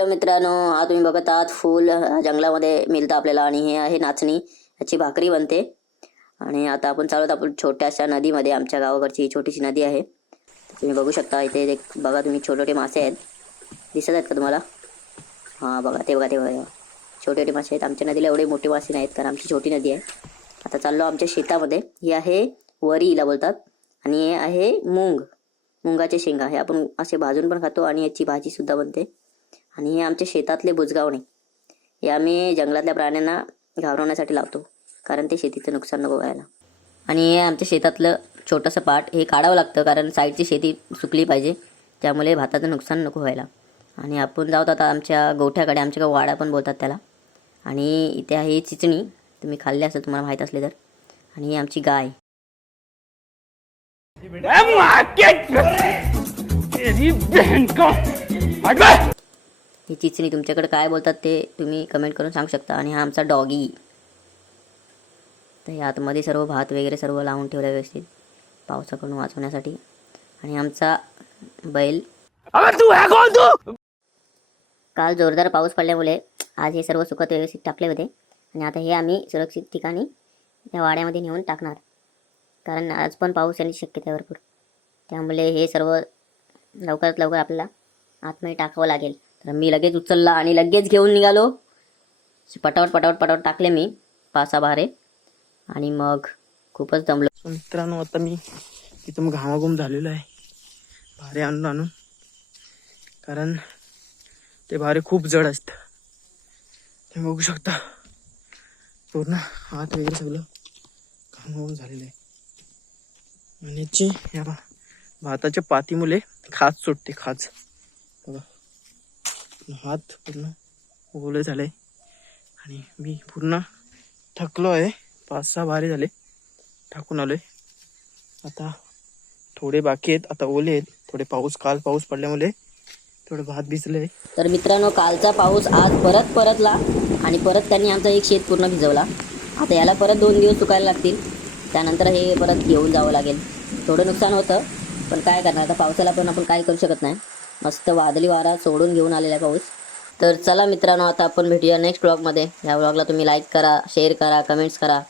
तर मित्रांनो, हा तुम्ही बघत आहात फुल जंगलामध्ये मिळतं आपल्याला आणि हे आहे नाचणी, याची भाकरी बनते. आणि आता आपण चालत आपण छोट्याशा नदीमध्ये, आमच्या गावाकडची छोटीशी नदी आहे. तुम्ही बघू शकता इथे बघा तुम्ही छोटे छोटे मासे आहेत, दिसत आहेत का तुम्हाला? हां बघा ते बघा ते बघा छोटे छोटे मासे आहेत. आमच्या नदीला एवढे मोठे मासे नाहीत कारण आमची छोटी नदी आहे. आता चाललो आमच्या शेतामध्ये. ही आहे वरी हिला बोलतात आणि हे आहे मुंगाचे शेंगा. हे आपण असे भाजून पण खातो आणि याची भाजी सुद्धा बनते. आणि हे आमच्या शेतातले बुजगावणे, हे आम्ही जंगलातल्या प्राण्यांना घाबरवण्यासाठी लावतो कारण ते शेतीचं नुकसान नको व्हायला. आणि हे आमच्या शेतातलं छोटंसं पाट हे काढावं लागतं कारण साईडची शेती सुकली पाहिजे, त्यामुळे भाताचं नुकसान नको व्हायला. आणि आपण जाऊत आता आमच्या गोठ्याकडे, आमच्याकडे वाडा पण बोलतात त्याला. आणि इथे आहे चिचणी, तुम्ही खाल्ली असेल तुम्हाला माहीत असले तर. आणि ही आमची गाय. ही चिचणी तुमच्याकडे काय बोलतात ते तुम्ही कमेंट करून सांगू शकता. आणि हा आमचा डॉगी. तर ह्या आतमध्ये सर्व भात वगैरे सर्व लावून ठेवलं व्यवस्थित पावसाकडून वाचवण्यासाठी. आणि आमचा बैल. काल जोरदार पाऊस पडल्यामुळे आज हे सर्व सुकत व्यवस्थित टाकले होते आणि आता हे आम्ही सुरक्षित ठिकाणी या वाड्यामध्ये नेऊन टाकणार कारण आज पण पाऊस येण्याची शक्यता आहे भरपूर. त्यामुळे हे सर्व लवकरात लवकर आपल्याला आतमध्ये टाकावं लागेल. तर मी लगेच उचलला आणि लगेच घेऊन निघालो. पटावट पटावट पटावट टाकले मी 5-6 भारे आणि मग खूपच दमलो. मित्रांनो, आता मी इथं मग घामाघूम झालेलो आहे भारे आणून कारण ते भारे खूप जड असतात. ते बघू शकता पूर्ण हात वगैरे सगळं घामाघूम झालेलं आहे. आणि या भाताच्या पातीमुळे खाज सुटते, खाज बघा. हात पूर्ण ओले झाले आणि मी पूर्ण थकलो आहे. 5-6 भारे झाले टाकून आलोय. आता थोडे बाकी आहेत, आता ओले आहेत थोडे. काल पाऊस पडल्यामुळे थोडं भात भिजले. तर मित्रांनो, कालचा पाऊस आज परतला आणि परत त्यांनी आमचं एक शेत पूर्ण भिजवला. आता याला परत 2 दिवस सुकायला लागतील, त्यानंतर हे परत घेऊन जावं लागेल. थोडं नुकसान होतं पण काय करणार, आता पावसाला पण आपण काय करू शकत नाही. मस्त वादळी वारा सोडून घेऊन आलेला आहे पाऊस. तर चला मित्रांनो, आता आपण भेटूया नेक्स्ट व्लॉगमध्ये. या व्लॉगला तुम्ही लाईक करा, शेअर करा, कमेंट्स करा.